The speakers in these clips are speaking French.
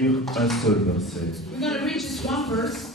lire un seul verset. We're going to read just one verse.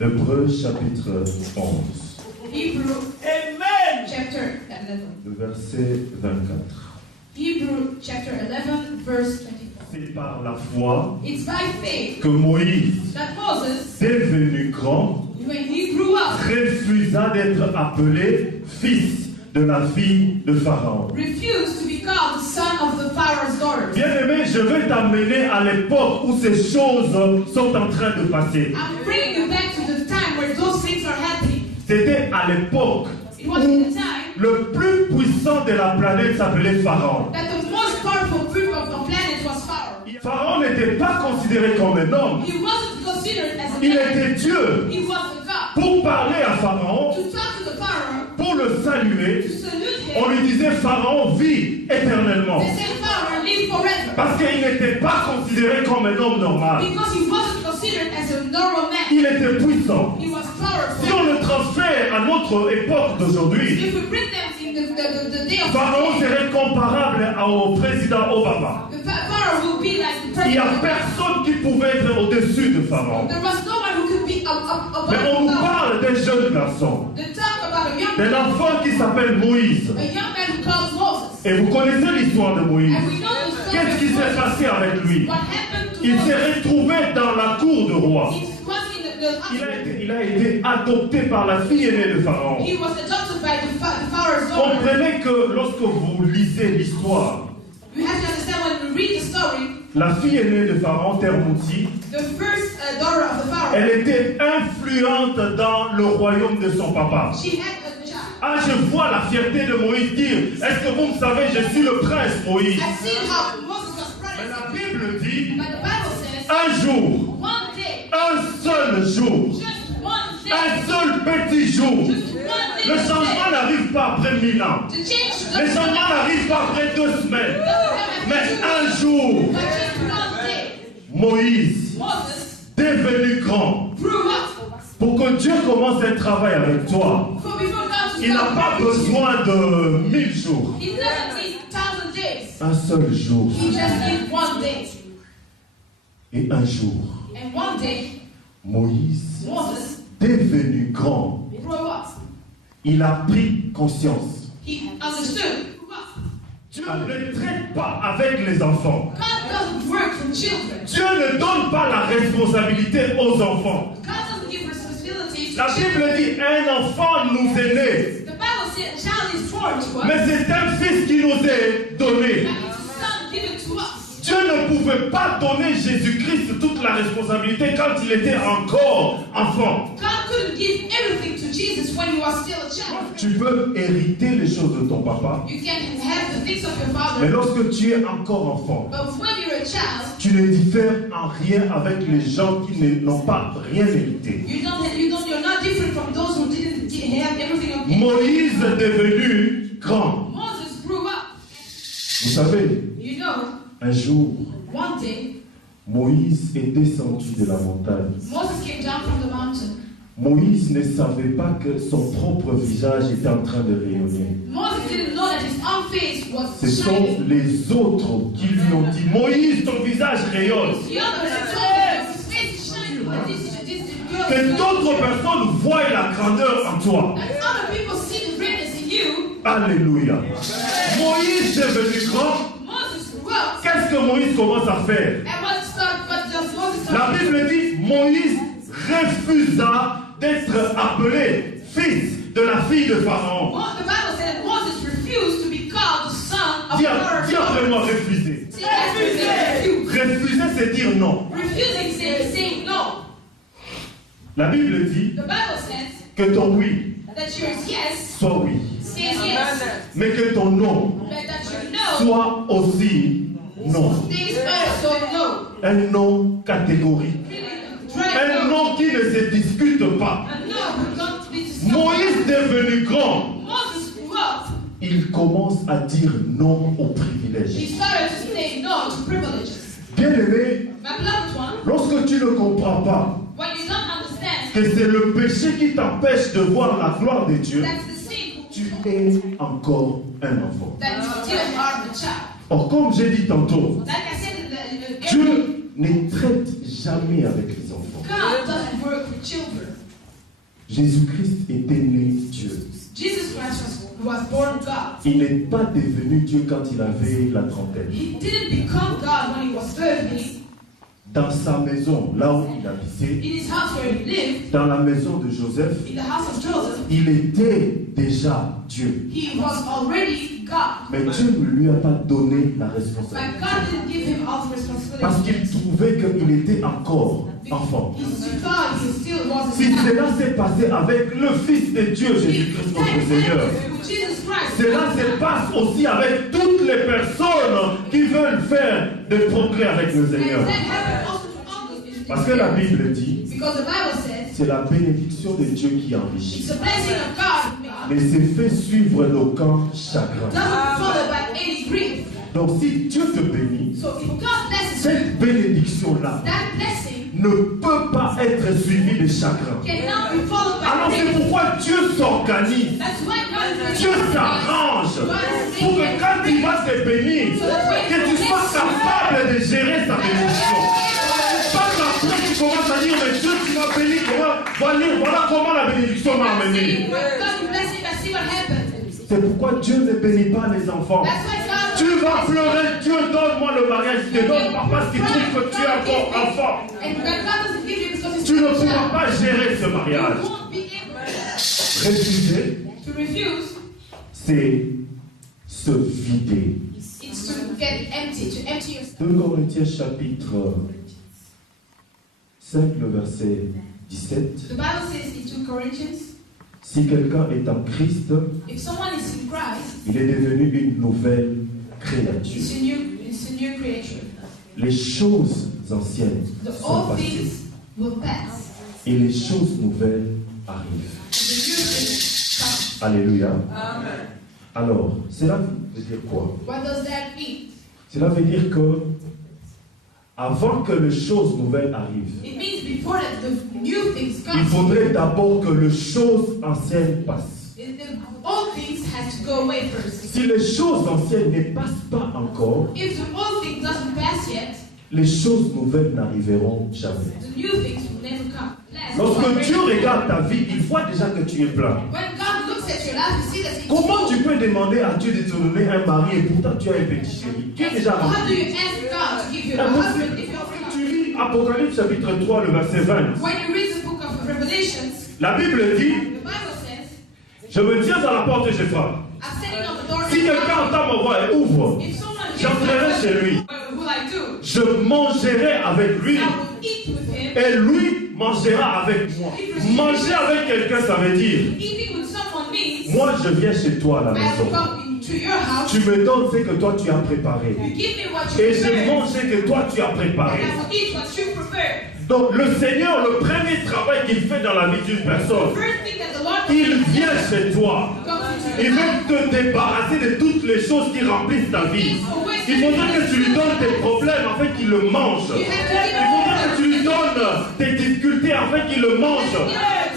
Hébreux chapitre 11, Hebrew Amen. chapter 11. le verset 24. Hebrew chapter 11, verse 24. C'est par la foi It's by faith que Moïse, that Moses, devenu grand, when he grew up, refusa d'être appelé fils de la fille de Pharaon. refused to be called the son of the Pharaoh's daughters. Bien-aimé, je vais t'amener à l'époque où ces choses sont en train de passer. I'm bringing you back to the time where those things are happening. C'était à l'époque It was in the time le plus puissant de la planète s'appelait Pharaon. that the most powerful group of the planet was Pharaoh. Pharaon n'était pas considéré comme un homme. He wasn't considered as a Il man. était Dieu. He was a God. Pour parler à Pharaon, To talk to the Pharaoh, pour le saluer, to salute him, on lui disait Pharaon vit éternellement. they said Pharaoh live forever. Parce qu'il n'était pas considéré comme un homme normal. Because he wasn't considered as a normal man. Il était puissant. He was Si powerful. on le transfère à notre époque d'aujourd'hui, If we bring them in the day of Pharaon today, serait comparable au président Obama. the Pharaoh will be like the Il n'y a president. personne qui pouvait être au-dessus de Pharaon. There was no one who could be above Mais on nous Pharaoh. parle d'un jeune garçon, They talk about a young d'un man, enfant qui s'appelle Moïse. a young man who calls Moses. Et vous connaissez l'histoire de Moïse. And we know the story Qu'est-ce qui of s'est Moses. passé avec lui? What happened to Il Moses? s'est retrouvé dans la cour de roi. It was in the Il a été adopté par la fille aînée de Pharaon. he was adopted by the Pharaoh's daughter. Comprenez que lorsque vous lisez l'histoire, You have to understand when we read the story, la fille aînée de Pharaon, Termouti, the first daughter of the Pharaoh, elle était influente dans le royaume de son papa. she had a child. Ah, je vois la fierté de Moïse dire, est-ce que vous me savez, je suis le prince Moïse. I've seen how Moses was Mais la praised. Bible dit, But the Bible says, un jour, one day, un seul jour, just one day, un seul petit jour. just one day, Le changement n'arrive pas après 1000 ans. the change Le doesn't changement happen n'arrive pas après 2 semaines. after Mais 2 un weeks, jour, but just one day. Moïse, Moses devenu grand, grew up. pour que Dieu commence un travail avec toi, For before God to il n'a start pas working with you, besoin de 1000 jours. he doesn't need 1,000 days. Un seul jour. He just needs one day. Et un jour, And one day, Moïse, Moses devenu grand, grew up. il a pris conscience. He understood. Dieu ne traite pas avec les enfants. God doesn't work for children. Dieu ne donne pas la responsabilité aux enfants. God doesn't give responsibility to La children. Bible dit, un enfant nous est né. The Bible says a child is born to us, Mais c'est un fils qui nous est donné. and it's a son given to us. Dieu ne pouvait pas donner Jésus-Christ toute la responsabilité quand il était encore enfant. God couldn't give everything to Jesus when he was still a child. Tu peux hériter les choses de ton papa, You can have the things of your mais father, lorsque tu es encore enfant, but when you're a child, tu ne diffères en rien avec les gens qui n'ont pas rien hérité. you're not different from those who didn't have everything of you. Moïse est devenu grand. Moses grew up. Vous savez, You know, un jour, one day, Moïse est descendu de la montagne. Moses came down from the mountain. Moïse ne savait pas que son propre visage était en train de rayonner. Moses didn't know that his own face was Ce sont shining. les autres qui lui ont dit, Moïse, ton visage rayonne. The others told him, his face is shining, but this Que girl. d'autres personnes voient la grandeur en toi. And other people see the greatness in you. Alléluia. Moïse est devenu grand. Moses grew up. Qu'est-ce que Moïse commence à faire? And what does Moses La do? Bible dit, Moïse refusa d'être appelé fils de la fille de Pharaon. The Bible said Moses refused to be called the son of Dis Pharaoh. après moi, refuser. See, that's refuse. Refuser, c'est dire non. Refusing is saying no. La Bible dit The Bible says que ton oui that your yes soit oui, says yes, mais que ton non but that your no soit aussi non. stays also no. Un non catégorique. Try Un no. non qui ne se discute pas. A no would not be discussed. Moïse devenu grand, Moses grew up. il commence à dire non aux He privilèges. started to say no to privileges. Bien-aimé, My beloved one, lorsque tu ne comprends pas when you don't understand que c'est le péché qui t'empêche de voir la gloire de Dieu, that's the sin, tu es encore un enfant. that you still are the child. Or, comme j'ai dit tantôt, Like I said, Dieu ne traite jamais avec les enfants. God doesn't work with children. Jésus-Christ était né Dieu. Jesus Christ was born God. Il n'est pas devenu Dieu quand il avait la trentaine. He didn't become God when he was 30. Dans sa maison, là où il habitait, In his house where he lived, dans la maison de Joseph, in the house of Joseph, il était déjà Dieu. he was already God. Mais Dieu ne lui a pas donné la But responsabilité. God didn't give him all the Parce responsibility. qu'il trouvait qu'il était encore enfant. He thought he still was a Si child. cela s'est passé avec le Fils de Dieu, Jésus-Christ notre Seigneur, With Jesus Christ. cela se passe aussi avec toutes les personnes qui veulent faire des progrès avec le And Seigneur. that happened also to all those individuals. Parce que la Bible dit, Because the Bible says c'est la bénédiction de Dieu qui enrichit. it's a blessing of God. Mais c'est fait suivre d'aucun chagrin. Doesn't follow by any grief. Donc si Dieu te bénit, So if God blesses you, cette bénédiction-là that blessing ne peut pas être suivie de chagrin. cannot be followed by Alors c'est grief. pourquoi Dieu s'organise. That's why God is Dieu s'arrange pour que quand il va te bénir, que tu sois capable de gérer sa bénédiction. Pas qu'après tu commences à dire, mais Dieu tu m'as béni, voilà comment la bénédiction m'a amené. C'est pourquoi Dieu ne bénit pas les enfants. Tu vas pleurer, Dieu donne-moi le mariage, je te donne pas parce qu'il trouve que tu es encore enfant. Tu ne pourras pas gérer ce mariage. Refuser, c'est se vider. 2 Corinthiens chapitre 5, le verset 17. The Bible says in 2 Corinthians, Si quelqu'un est en Christ, if someone is in Christ, il est devenu une nouvelle créature. it's a new creature. Les choses anciennes The sont old passées things will pass, et les choses nouvelles arrivent. and the new things come. Alléluia. Amen. Alors, cela veut dire quoi? What does that mean? Cela veut dire que avant que les choses nouvelles arrivent, It means before that the new things il come, faudrait d'abord que les choses anciennes passent. the old things has to go away first. Si les choses anciennes ne passent pas encore, If the old thing doesn't pass yet, les choses nouvelles n'arriveront jamais. the new things will never come. Lorsque Dieu regarde ta vie, il voit déjà que tu es plein. When God looks at your life, He sees that it's Comment tu peux demander à Dieu de te donner un mari et pourtant tu as un petit chéri? Tu es déjà How do marié. you ask God to give you a husband if you're already Tu lis Apocalypse chapitre 3, le verset 20. When you read the book of Revelations, La Bible dit, the Bible says, je me tiens à la porte et je frappe. I'm standing on the door. Si quelqu'un entend ma voix et ouvre, If someone j'entrerai chez lui. what will I do? Je mangerai avec lui I will eat with him. et lui mangera avec moi. Manger avec quelqu'un, ça veut dire, Eating with someone means moi je viens chez toi à la I will maison. come into your house. Tu me donnes ce que toi tu as préparé. You give me what you Et je prepared. mange ce que toi tu as And préparé. I will eat what you prepared. Donc le Seigneur, le premier travail qu'il fait dans la vie d'une personne, First thing that the Lord il vient chez toi. comes into Il your veut house. te débarrasser de toutes les choses qui remplissent ta vie. Il faudrait que tu lui donnes tes problèmes afin qu'il le mange. You have to Il give faudrait que tu lui donnes tes difficultés afin qu'il le mange.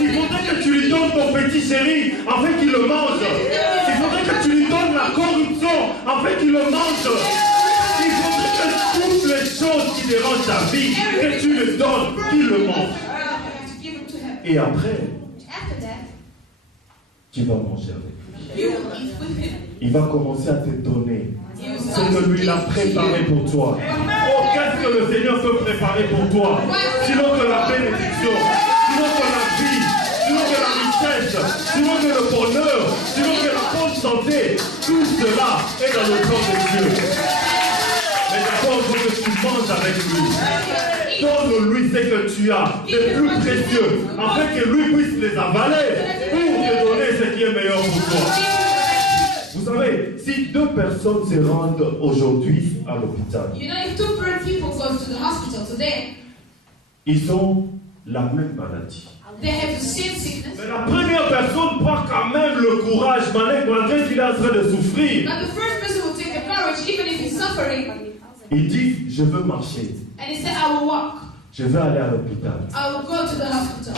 Il faudrait que tu lui donnes ton petit chéri afin qu'il le mange. Il faudrait que tu lui donnes la corruption afin qu'il le mange. Il faudrait que toutes les choses qui dérangent ta vie, que tu le donnes, qu'il le mange. You have to give him to him. Et après, After that, tu vas manger avec lui. you will eat with him. Il va commencer à te donner You will ce start que to lui a give to préparé you. pour toi. Oh, qu'est-ce que le Seigneur peut préparer pour toi? Sinon que la bénédiction, sinon que la vie, sinon que la richesse, sinon que le bonheur, sinon que la bonne santé. Tout cela est dans le plan de Dieu. Mais d'abord, il faut que tu manges avec lui. Donne-lui ce que tu as, les plus précieux, afin que lui puisse les avaler pour te donner ce qui est meilleur pour toi. Vous savez, si deux personnes se rendent aujourd'hui à l'hôpital, You know, if two people go to the hospital today, ils ont la même maladie. they have the same sickness. Mais la première personne prend quand même le courage, malgré qu'il est en train de souffrir. But the first person will take the courage, even if he's suffering, Il dit, je veux marcher, and he said, I will walk. je vais aller à l'hôpital. I will go to the hospital.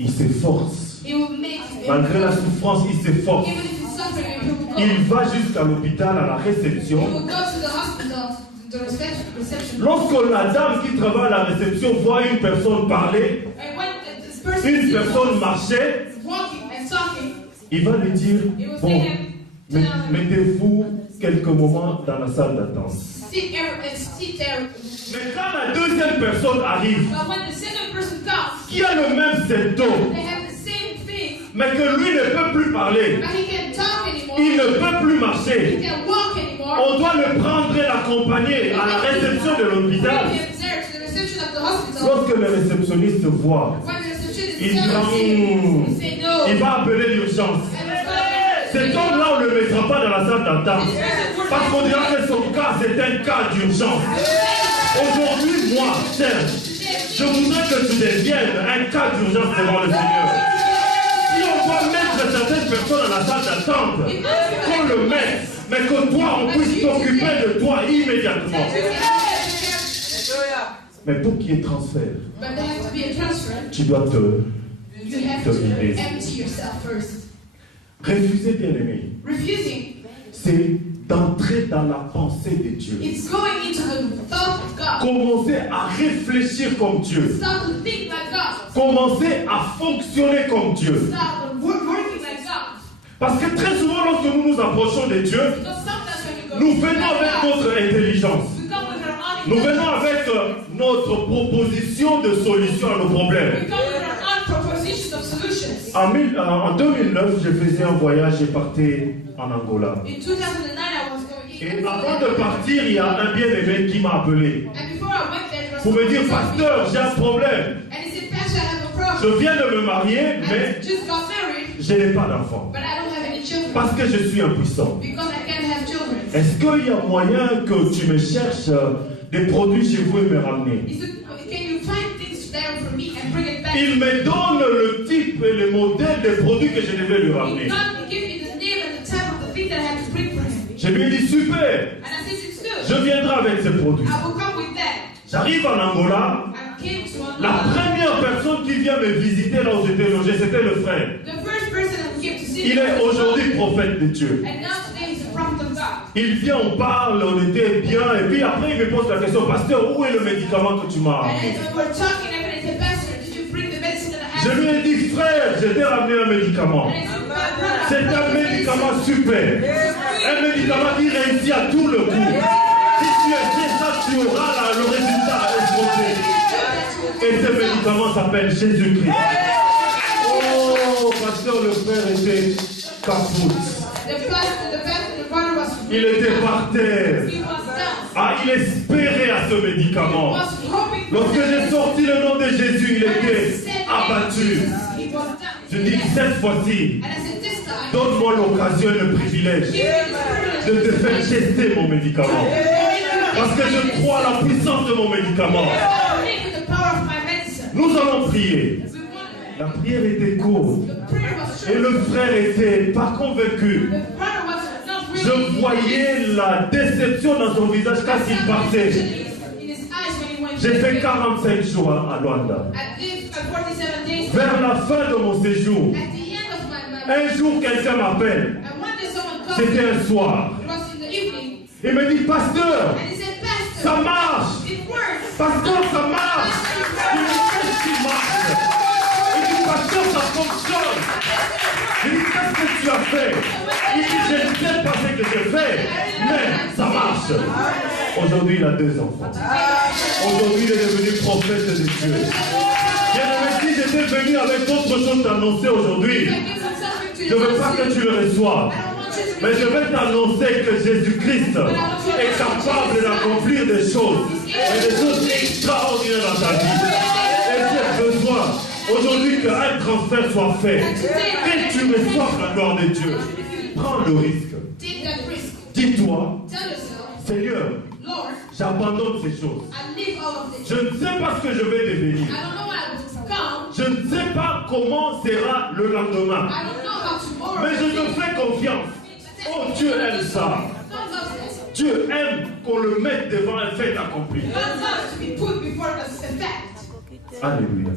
Il s'efforce. He will make it. Malgré la souffrance, il s'efforce. Even if he's suffering, he will go. Il va jusqu'à l'hôpital, à la He réception. will go to the hospital, the reception. Lorsque la dame qui travaille à la réception voit une personne parler, And when this person une sees personne us marcher, walking and talking, il va lui dire, he will bon, say him, mettez-vous quelques moments dans la salle d'attente. sit there. Mais quand la deuxième personne arrive, But when the second person comes, qui a le même symptôme, they have the same thing, mais que lui ne peut plus parler, but he can't talk anymore. il ne peut plus He marcher, can't walk anymore. on doit le prendre et l'accompagner à la réception de l'hôpital. Bring him there to the reception of the hospital. Lorsque le réceptionniste voit, When the receptionist il tells dit, him, he say no. il va appeler l'urgence. And it's gonna Cet homme-là, on ne le mettra pas dans la salle d'attente. Parce qu'on dira que son cas, c'est un cas d'urgence. Aujourd'hui, moi, cher, je voudrais que tu deviennes un cas d'urgence devant le Seigneur. Si on doit mettre certaines personnes dans la salle d'attente, qu'on le mette, mais que toi, on puisse t'occuper de toi immédiatement. Mais pour qu'il y ait transfert, But there has to be a transfer. tu dois You have to empty yourself first. refuser, bien-aimé. Refusing, C'est d'entrer dans la pensée de Dieu. it's going into the thought of God. Commencer à réfléchir comme Dieu. Start to think like God. Commencer à fonctionner comme Dieu. Start working like God. Parce que très souvent, lorsque nous nous approchons de Dieu, Because sometimes when you go nous to venons avec God, notre intelligence. we come with our own Nous intelligence. venons avec notre proposition de solution à nos problèmes. We come with our own propositions of solutions. En 2009, je faisais un voyage et partais en Angola. In 2009, I was going Et in. avant de partir, il y a un bien-aimé qui m'a appelé And before I went there, there was pour me dire, someone who pasteur, told j'ai me. un problème. And he said, Pastor, I have a Je problem. viens de me marier, I mais just got married, je n'ai pas d'enfant. but I don't have any children. Parce que je suis impuissant. Because I can't have children. Est-ce qu'il y a moyen que tu me cherches des produits chez vous et me ramener? He said, can you find things there for me and bring it back? Il me donne le type et le modèle des produits que je devais lui He ramener. gave me the name and the type of the thing that I had to bring for him. Je lui ai dit, super, And I said, it's je good. viendrai avec ces produits. I will come with that. J'arrive en Angola. I came to La Angola. première personne qui vient me visiter là où j'étais logé, c'était le frère. The first person who came to see Il me est was aujourd'hui God. prophète de Dieu. And now today he's a prophet of God. Il vient, on parle, on était bien, et puis après il me pose la question, pasteur, où est le médicament que tu m'as And amené? as we were talking, I said, Pastor, did you bring the medicine that I Je asked lui you? ai dit, frère, je t'ai ramené un médicament. And I said, brother, C'est un médicament super. Un médicament qui réussit à tout le coup. Si tu essaies ça, tu auras le résultat escompté. Et ce médicament s'appelle Jésus-Christ. Oh, pasteur, le frère était capoute. The brother was Il était par terre. he was down. Ah, il espérait à ce He médicament. was hoping for Lorsque j'ai that. sorti le nom de Jésus, il And I était said, abattu. he was down. Je dis cette fois-ci, And I said, this time, donne-moi l'occasion et le privilège give me de this te faire privilege. tester mon médicament. Parce que je crois à la puissance de mon médicament. With the power of my medicine. Nous allons prier. We wanted. La prière était courte. The prayer was Et true. le frère était pas convaincu. The brother was not really. Je voyais la déception dans son visage quand il partait. In his eyes when he went. J'ai fait 45 jours à Luanda. I lived 47 days. Vers la fin de mon séjour, At the end of my un jour quelqu'un m'appelle. and one day someone called C'était me. un soir. It was in the evening. Il me dit, pasteur, And he said, Pastor, ça marche. it works. Pasteur, ça marche. Je dis, qu'est-ce qui marche? Il dit, pasteur, ça fonctionne. Je dis, qu'est-ce que tu as fait? Il dit, je ne sais pas ce que j'ai fait, mais ça marche. Aujourd'hui, il a 2 enfants. Aujourd'hui, il est devenu prophète de Dieu. Bien-aimé, si j'étais venu avec d'autres choses t'annoncer aujourd'hui, je ne veux pas que tu le reçoives. Mais je vais t'annoncer que Jésus-Christ est capable d'accomplir des choses, et des choses extraordinaires dans ta vie. Et j'ai besoin aujourd'hui qu'un transfert soit fait, et tu reçoives la gloire de Dieu. Prends le risque. Take that risk. Dis-toi, Tell yourself, Seigneur, Lord, j'abandonne ces choses. I leave all of this. Je ne sais pas ce que je vais devenir. I don't know what I will become. Je ne sais pas comment sera le lendemain. I don't know how tomorrow Mais je te fais confiance. Oh, Dieu aime ça. God loves us. Dieu aime qu'on le mette devant un fait accompli. God loves to be put before us as a fact. Alléluia.